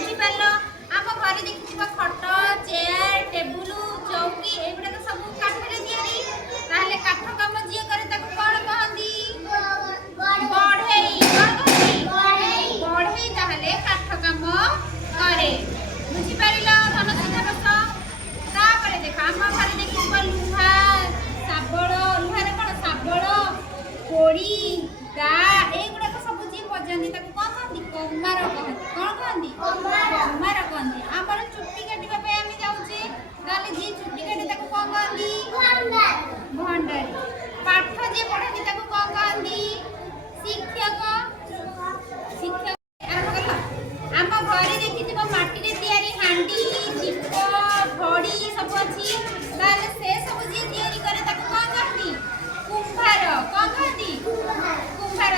बुझिपार आम घर देखिए खट चेयर टेबुल चौकी एगुड़ा तो सब काठरे या काठ कम जी करे कौन कहती बढ़ई बढ़ई ताहले काठ कम करे बुझिपार धनसिंह बस देख आम घर देखिए लुहा शाबल लुहार कौन शाबल कोड़ी दा एगुड़ा सब जी बजाती कौन कहती कमार कहती कौन कहती कमार कहती आमर चुट्टी काटिया आम जाऊे ताले जी चुट्टी काटे कौन कहती भंडारी पाठ जी पढ़ाती कौन कहती शिक्षक शिक्षक आम घरे देखी माटी तैयारी हांडी दीप घड़ी सब अच्छी से सब जी तैयारी करे कौन कहती कुंभार कौन कहती कुंभार